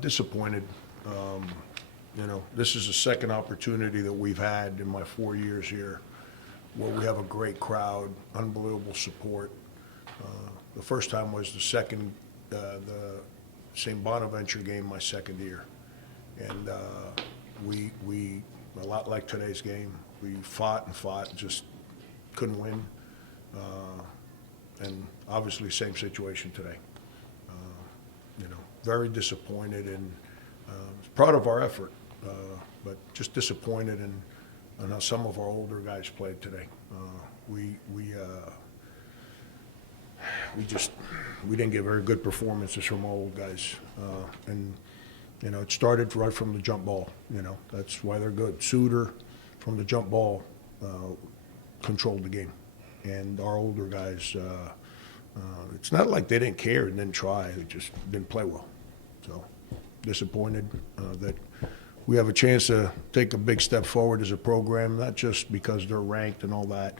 Disappointed. This is the second opportunity that we've had in my 4 years here where we have a great crowd, unbelievable support. The first time was the St. Bonaventure game my second year. And we, a lot like today's game, we fought and fought, just couldn't win. And obviously same situation today. Very disappointed and proud of our effort, but just disappointed in how some of our older guys played today. We didn't get very good performances from our old guys, and it started right from the jump ball. That's why they're good. Suter from the jump ball controlled the game, and our older guys. It's not like they didn't care and didn't try; they just didn't play well. So disappointed that we have a chance to take a big step forward as a program, not just because they're ranked and all that.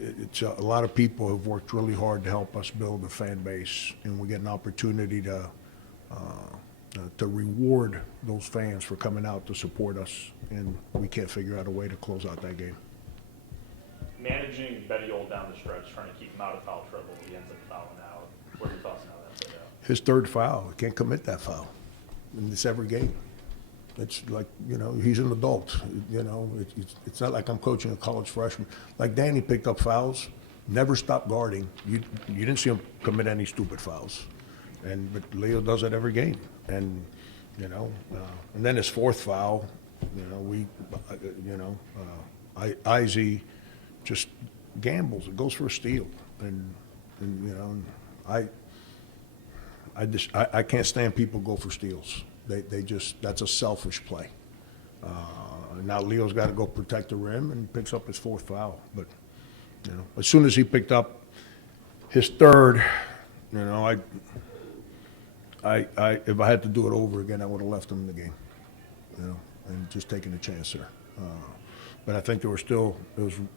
It's a lot of people have worked really hard to help us build a fan base, and we get an opportunity to reward those fans for coming out to support us, and we can't figure out a way to close out that game. Managing Betty Old down the stretch, trying to keep him out of foul trouble, he ends up fouling out. What are your thoughts on how that played out? His third foul, he can't commit that foul in this every game. It's like, he's an adult. It's not like I'm coaching a college freshman. Like Danny picked up fouls, never stopped guarding. You didn't see him commit any stupid fouls. But Leo does it every game. And, and then his fourth foul, Izzy just gambles. It goes for a steal. And I can't stand people go for steals. They just, that's a selfish play. Now Leo's got to go protect the rim and picks up his fourth foul. But, as soon as he picked up his third, if I had to do it over again, I would have left him in the game, and just taken a chance there. But I think it was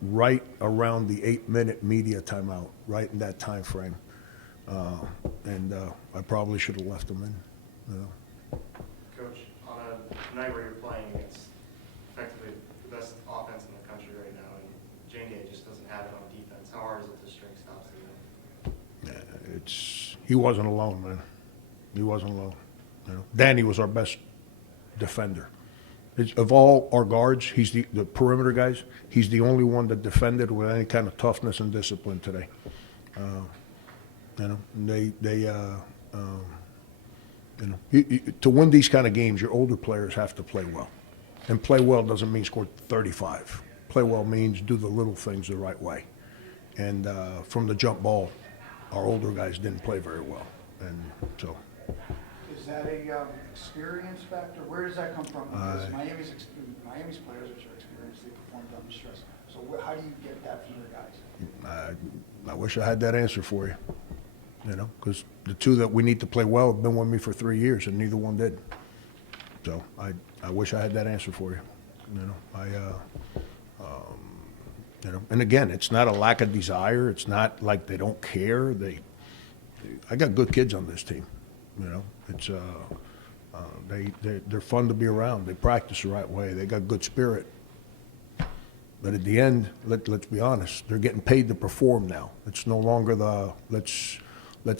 right around the 8-minute media timeout, right in that time frame. And I probably should have left him in. Coach, on a night where you're playing against effectively the best offense in the country right now, and Jenge just doesn't have it on defense, how hard is it to string stops together? He wasn't alone, man. He wasn't alone. Danny was our best defender. Of all our guards, he's the perimeter guys. He's the only one that defended with any kind of toughness and discipline today. To win these kind of games, your older players have to play well, and play well doesn't mean score 35. Play well means do the little things the right way. And from the jump ball, our older guys didn't play very well, and so. Is that a experience factor? Where does that come from? Because Miami's players, which are experienced, they performed under stress. So how do you get that from your guys? I wish I had that answer for you. Because the two that we need to play well have been with me for 3 years, and neither one did. So I wish I had that answer for you. And again, it's not a lack of desire. It's not like they don't care. I got good kids on this team. It's they're fun to be around. They practice the right way. They got good spirit. But at the end, let's be honest, they're getting paid to perform now. It's no longer let's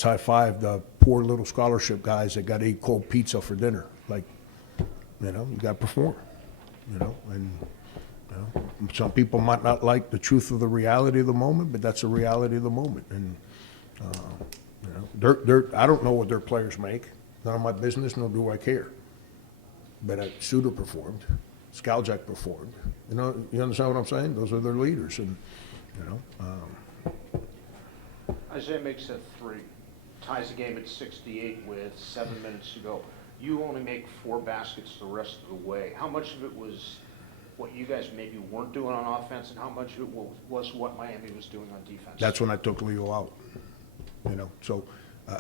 high five the poor little scholarship guys that got to eat cold pizza for dinner. Like, you got to perform. And some people might not like the truth of the reality of the moment, but that's the reality of the moment. And I don't know what their players make. None of my business, nor do I care. But Suter performed, Skaljak performed. You understand what I'm saying? Those are their leaders, and Isaiah makes that three, ties the game at 68 with 7 minutes to go. You only make 4 baskets the rest of the way. How much of it was what you guys maybe weren't doing on offense, and how much of it was what Miami was doing on defense? That's when I took Leo out. So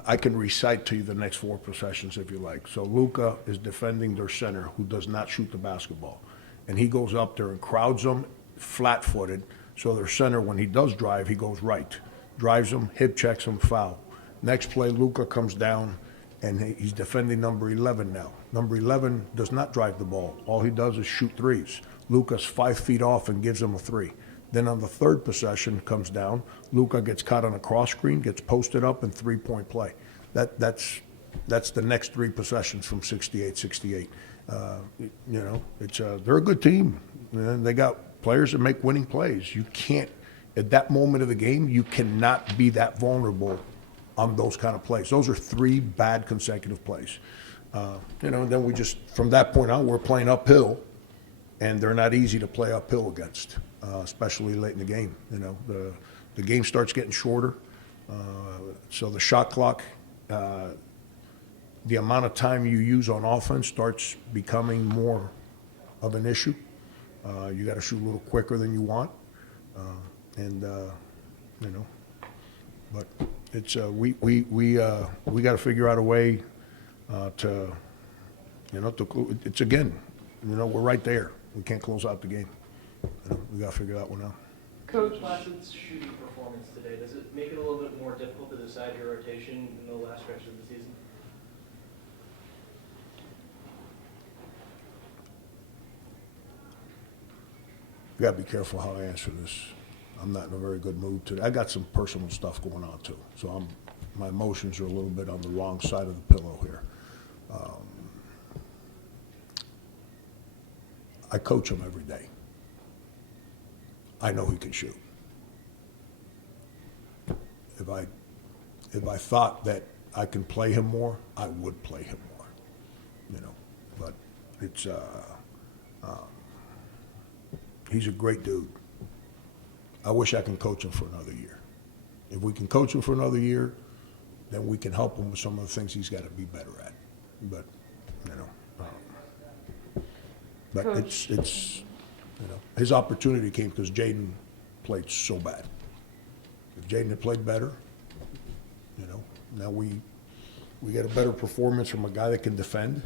I can recite to you the next 4 possessions if you like. So Luka is defending their center who does not shoot the basketball. And he goes up there and crowds them flat-footed. So their center, when he does drive, he goes right. Drives them, hip checks them, foul. Next play, Luka comes down and he's defending number 11 now. Number 11 does not drive the ball. All he does is shoot threes. Luka's 5 feet off and gives him a three. Then on the third possession comes down, Luka gets caught on a cross screen, gets posted up, and three-point play. That's the next three possessions from 68-68. They're a good team. And they got players that make winning plays. You can't, at that moment of the game, you cannot be that vulnerable on those kind of plays. Those are 3 bad consecutive plays. Then we just, from that point on, we're playing uphill, and they're not easy to play uphill against, especially late in the game. The game starts getting shorter, so the shot clock, the amount of time you use on offense starts becoming more of an issue. You got to shoot a little quicker than you want, but it's we got to figure out a way it's again, we're right there. We can't close out the game. We got to figure that one out. Coach, Lassett's shooting performance today, does it make it a little bit more difficult to decide your rotation in the last stretch of the season? You got to be careful how I answer this. I'm not in a very good mood today. I got some personal stuff going on too, so my emotions are a little bit on the wrong side of the pillow here. I coach him every day. I know he can shoot. If I thought that I can play him more, I would play him more. But it's he's a great dude. I wish I can coach him for another year. If we can coach him for another year, then we can help him with some of the things he's got to be better at. But but Coach. it's his opportunity came because Jaden played so bad. If Jaden had played better, now we get a better performance from a guy that can defend,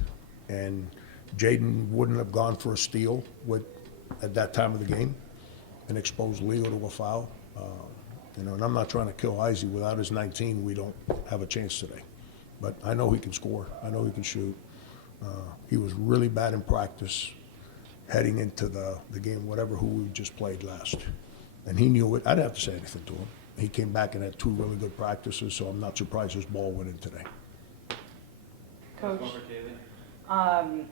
and Jaden wouldn't have gone for a steal at that time of the game and exposed Leo to a foul. And I'm not trying to kill Izzy. Without his 19, we don't have a chance today. But I know he can score. I know he can shoot. He was really bad in practice heading into the game, who we just played last. And he knew it. I didn't have to say anything to him. He came back and had 2 really good practices, so I'm not surprised his ball went in today. Coach, Over to you.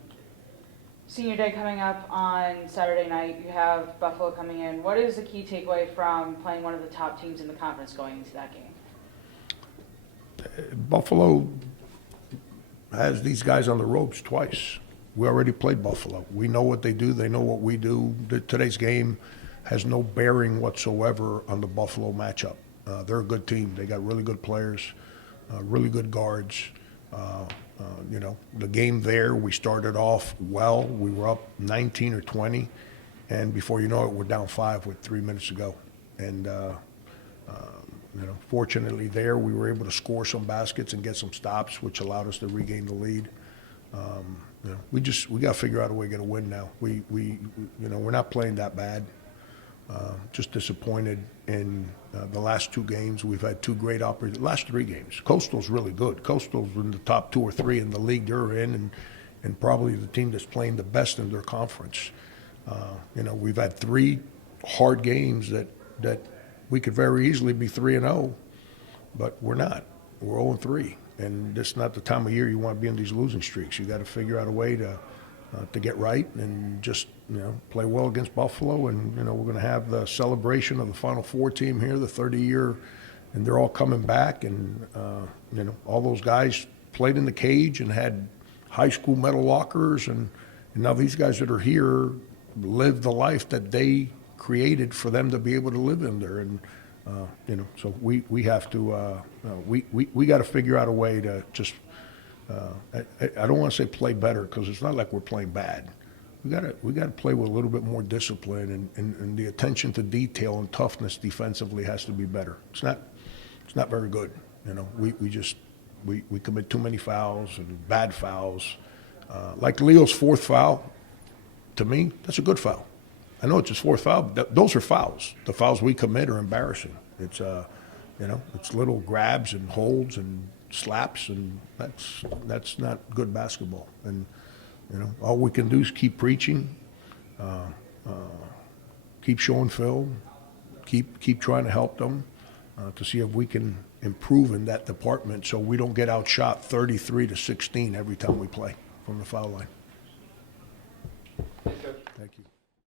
senior day coming up on Saturday night. You have Buffalo coming in. What is the key takeaway from playing one of the top teams in the conference going into that game? Buffalo has these guys on the ropes twice. We already played Buffalo. We know what they do. They know what we do. Today's game has no bearing whatsoever on the Buffalo matchup. They're a good team. They got really good players, really good guards. The game there, we started off well. We were up 19 or 20, and before you know it, we're down 5 with 3 minutes to go. And fortunately there, we were able to score some baskets and get some stops, which allowed us to regain the lead. We got to figure out a way to get a win now. We're not playing that bad. Just disappointed in the last 2 games. We've had 2 great last 3 games. Coastal's really good. Coastal's in the top 2 or 3 in the league they're in, and probably the team that's playing the best in their conference. We've had 3 hard games that we could very easily be 3-0, but we're not. We're 0-3, and this is not the time of year you want to be in these losing streaks. You got to figure out a way to get right and just play well against Buffalo, and we're going to have the celebration of the Final Four team here, the 30-year, and they're all coming back, and all those guys played in the cage and had high school medal lockers, and now these guys that are here live the life that they created for them to be able to live in there, and so we have to we got to figure out a way to just. I don't want to say play better, because it's not like we're playing bad. We got to play with a little bit more discipline, and the attention to detail and toughness defensively has to be better. It's not very good. We commit too many fouls and bad fouls. Like Leo's 4th foul, to me, that's a good foul. I know it's his 4th foul, but those are fouls. The fouls we commit are embarrassing. It's it's little grabs and holds and slaps, and that's not good basketball. And, you know, all we can do is keep preaching, keep showing film, keep trying to help them to see if we can improve in that department so we don't get outshot 33-16 every time we play from the foul line.